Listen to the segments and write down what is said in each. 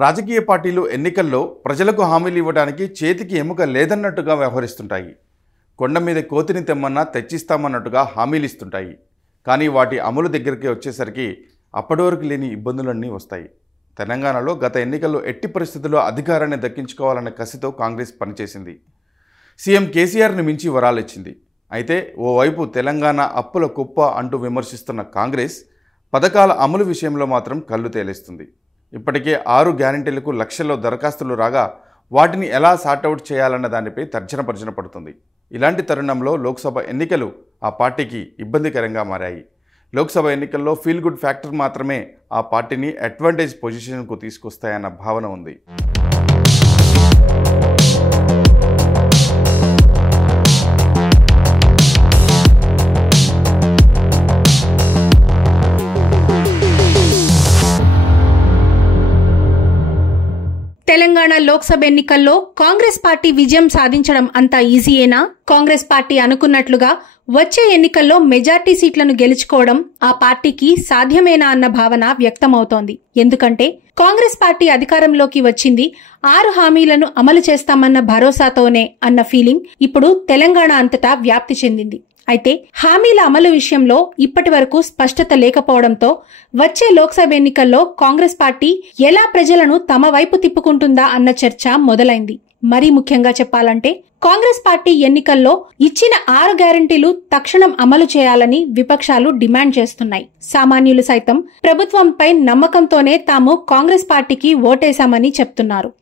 రాజకీయ పార్టీలు ఎన్నికల్లో ప్రజలకు హామీలు ఇవ్వడానికి చేతికి ఎముక లేదన్నట్టుగా వ్యవహరిస్తుంటాయి. కొండ మీద కోతిని తెమ్మన్నా తెచ్చిస్తామన్నట్టుగా హామీలు ఇస్తుంటాయి. కానీ వాటి అమలు దగ్గరికి వచ్చేసరికి అప్పటి వరకు లేని ఇబ్బందులన్నీ వస్తాయి. తెలంగాణలో గత ఎన్నికల్లో ఎట్టి పరిస్థితుల్లో అధికారాన్ని దక్కించుకోవాలన్న కసితో కాంగ్రెస్ పనిచేసింది. సీఎం కేసీఆర్ని మించి వరాలిచ్చింది. అయితే ఓవైపు తెలంగాణ అప్పుల కుప్ప అంటూ విమర్శిస్తున్న కాంగ్రెస్ పథకాల అమలు విషయంలో మాత్రం కళ్ళు తేలేస్తుంది. ఇప్పటికే 6 గ్యారంటీలకు లక్షల్లో దరఖాస్తులు రాగా వాటిని ఎలా సార్ట్అవుట్ చేయాలన్న దానిపై తర్జన పడుతుంది. ఇలాంటి తరుణంలో లోక్సభ ఎన్నికలు ఆ పార్టీకి ఇబ్బందికరంగా మారాయి. లోక్సభ ఎన్నికల్లో ఫీల్ గుడ్ ఫ్యాక్టర్ మాత్రమే ఆ పార్టీని అడ్వాంటేజ్ పొజిషన్కు తీసుకొస్తాయన్న భావన ఉంది. తెలంగాణ లోక్సభ ఎన్నికల్లో కాంగ్రెస్ పార్టీ విజయం సాధించడం అంత ఈజీయేనా? కాంగ్రెస్ పార్టీ అనుకున్నట్లుగా వచ్చే ఎన్నికల్లో మెజార్టీ సీట్లను గెలుచుకోవడం ఆ పార్టీకి సాధ్యమేనా అన్న భావన వ్యక్తమవుతోంది. ఎందుకంటే కాంగ్రెస్ పార్టీ అధికారంలోకి వచ్చింది 6 హామీలను అమలు చేస్తామన్న భరోసాతోనే అన్న ఫీలింగ్ ఇప్పుడు తెలంగాణ అంతటా వ్యాప్తి చెందింది. అయితే హామీల అమలు విషయంలో ఇప్పటి వరకు స్పష్టత లేకపోవడంతో వచ్చే లోక్సభ ఎన్నికల్లో కాంగ్రెస్ పార్టీ ఎలా ప్రజలను తమ వైపు తిప్పుకుంటుందా అన్న చర్చ మొదలైంది. మరీ ముఖ్యంగా చెప్పాలంటే కాంగ్రెస్ పార్టీ ఎన్నికల్లో ఇచ్చిన 6 గ్యారంటీలు తక్షణం అమలు చేయాలని విపక్షాలు డిమాండ్ చేస్తున్నాయి. సామాన్యులు సైతం ప్రభుత్వంపై నమ్మకంతోనే తాము కాంగ్రెస్ పార్టీకి ఓటేశామని చెప్తున్నారు.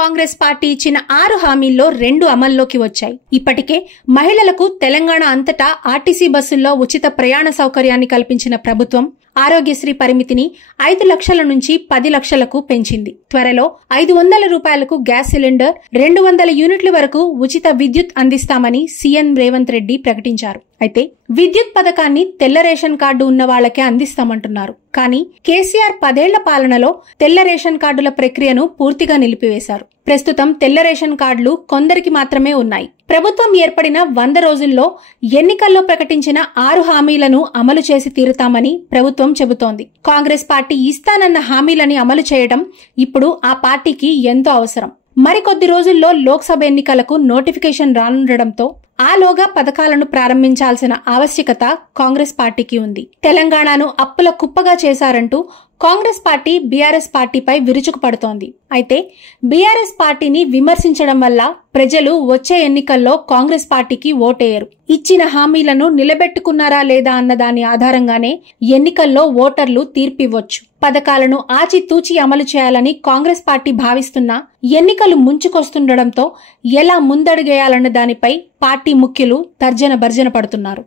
కాంగ్రెస్ పార్టీ ఇచ్చిన 6 హామీల్లో 2 అమల్లోకి వచ్చాయి. ఇప్పటికే మహిళలకు తెలంగాణ అంతటా ఆర్టీసీ బస్సుల్లో ఉచిత ప్రయాణ సౌకర్యాన్ని కల్పించిన ప్రభుత్వం ఆరోగ్యశ్రీ పరిమితిని 5 లక్షల నుంచి 10 లక్షలకు పెంచింది. త్వరలో 500 రూపాయలకు గ్యాస్ సిలిండర్, 200 యూనిట్ల వరకు ఉచిత విద్యుత్ అందిస్తామని సీఎం రేవంత్ రెడ్డి ప్రకటించారు. అయితే విద్యుత్ పథకాన్ని తెల్ల రేషన్ కార్డు ఉన్న వాళ్లకే అందిస్తామంటున్నారు. కానీ కేసీఆర్ 10 ఏళ్ల పాలనలో తెల్ల రేషన్ కార్డుల ప్రక్రియను పూర్తిగా నిలిపివేశారు. ప్రస్తుతం తెల్ల రేషన్ కార్డులు కొందరికి మాత్రమే ఉన్నాయి. ప్రభుత్వం ఏర్పడిన 100 రోజుల్లో ఎన్నికల్లో ప్రకటించిన 6 హామీలను అమలు చేసి తీరుతామని ప్రభుత్వం చెబుతోంది. కాంగ్రెస్ పార్టీ ఇస్తానన్న హామీలని అమలు చేయడం ఇప్పుడు ఆ పార్టీకి ఎంతో అవసరం. మరికొద్ది రోజుల్లో లోక్సభ ఎన్నికలకు నోటిఫికేషన్ రానుండడంతో ఆలోగా పథకాలను ప్రారంభించాల్సిన ఆవశ్యకత కాంగ్రెస్ పార్టీకి ఉంది. తెలంగాణను అప్పుల కుప్పగా చేశారంటూ కాంగ్రెస్ పార్టీ బీఆర్ఎస్ పార్టీపై విరుచుకుపడుతోంది. అయితే బీఆర్ఎస్ పార్టీని విమర్శించడం వల్ల ప్రజలు వచ్చే ఎన్నికల్లో కాంగ్రెస్ పార్టీకి ఓటేయరు. ఇచ్చిన హామీలను నిలబెట్టుకున్నారా లేదా అన్న దాని ఆధారంగానే ఎన్నికల్లో ఓటర్లు తీర్పివ్వచ్చు. పథకాలను ఆచితూచి అమలు చేయాలని కాంగ్రెస్ పార్టీ భావిస్తున్నా ఎన్నికలు ముంచుకొస్తుండటంతో ఎలా ముందడుగేయాలన్న దానిపై పార్టీ ముఖ్యులు తర్జన పడుతున్నారు.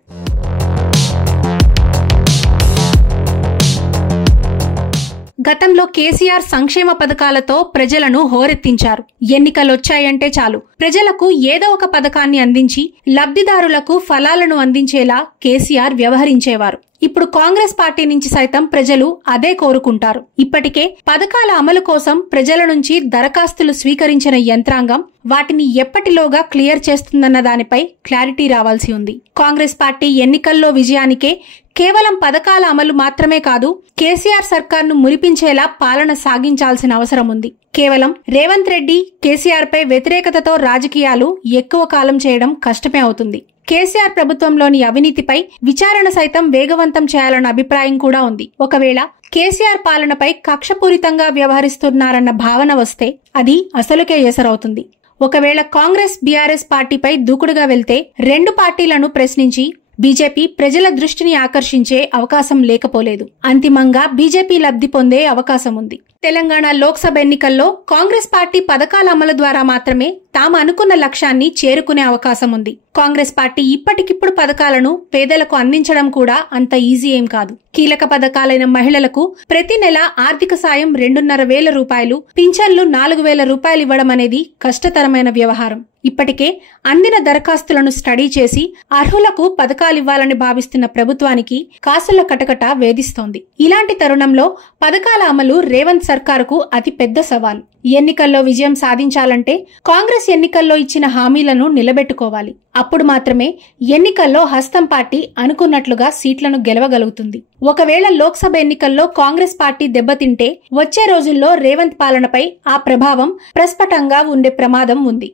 గతంలో కేసీఆర్ సంక్షేమ పథకాలతో ప్రజలను హోరెత్తించారు. ఎన్నికలొచ్చాయంటే చాలు ప్రజలకు ఏదో ఒక పథకాన్ని అందించి లబ్ధిదారులకు ఫలాలను అందించేలా కేసీఆర్ వ్యవహరించేవారు. ఇప్పుడు కాంగ్రెస్ పార్టీ నుంచి సైతం ప్రజలు అదే కోరుకుంటారు. ఇప్పటికే పథకాల అమలు కోసం ప్రజల నుంచి దరఖాస్తులు స్వీకరించిన యంత్రాంగం వాటిని ఎప్పటిలోగా క్లియర్ చేస్తుందన్న దానిపై క్లారిటీ రావాల్సి ఉంది. కాంగ్రెస్ పార్టీ ఎన్నికల్లో విజయానికే కేవలం పథకాల అమలు మాత్రమే కాదు, కేసీఆర్ సర్కార్ను మురిపించేలా పాలన సాగించాల్సిన అవసరం ఉంది. కేవలం రేవంత్ రెడ్డి, కేసీఆర్ పై వ్యతిరేకతతో రాజకీయాలు ఎక్కువ కాలం చేయడం కష్టమే అవుతుంది. కేసీఆర్ ప్రభుత్వంలోని అవినీతిపై విచారణ సైతం వేగవంతం చేయాలన్న అభిప్రాయం కూడా ఉంది. ఒకవేళ కేసీఆర్ పాలనపై కక్షపూరితంగా వ్యవహరిస్తున్నారన్న భావన వస్తే అది అసలుకే ఎసరవుతుంది. ఒకవేళ కాంగ్రెస్ బీఆర్ఎస్ పార్టీపై దూకుడుగా వెళ్తే 2 పార్టీలను ప్రశ్నించి బీజేపీ ప్రజల దృష్టిని ఆకర్షించే అవకాశం లేకపోలేదు. అంతిమంగా బీజేపీ లబ్ధి పొందే అవకాశం ఉంది. తెలంగాణ లోక్సభ ఎన్నికల్లో కాంగ్రెస్ పార్టీ పథకాల అమలు ద్వారా మాత్రమే తాము అనుకున్న లక్ష్యాన్ని చేరుకునే అవకాశం ఉంది. కాంగ్రెస్ పార్టీ ఇప్పటికిప్పుడు పథకాలను పేదలకు అందించడం కూడా అంత ఈజీ ఏం కాదు. కీలక పథకాలైన మహిళలకు ప్రతి నెల ఆర్థిక సాయం 2,500 రూపాయలు, పింఛన్లు 4,000 రూపాయలు ఇవ్వడం అనేది కష్టతరమైన వ్యవహారం. ఇప్పటికే అందిన దరఖాస్తులను స్టడీ చేసి అర్హులకు పథకాలివ్వాలని భావిస్తున్న ప్రభుత్వానికి కాసుల కటకట వేధిస్తోంది. ఇలాంటి తరుణంలో పథకాల అమలు రేవంత్ సర్కారుకు అతి పెద్ద సవాల్. ఎన్నికల్లో విజయం సాధించాలంటే కాంగ్రెస్ ఎన్నికల్లో ఇచ్చిన హామీలను నిలబెట్టుకోవాలి. అప్పుడు మాత్రమే ఎన్నికల్లో హస్తం పార్టీ అనుకున్నట్లుగా సీట్లను గెలవగలుగుతుంది. ఒకవేళ లోక్సభ ఎన్నికల్లో కాంగ్రెస్ పార్టీ దెబ్బతింటే వచ్చే రోజుల్లో రేవంత్ పాలనపై ఆ ప్రభావం ప్రస్ఫుటంగా ఉండే ప్రమాదం ఉంది.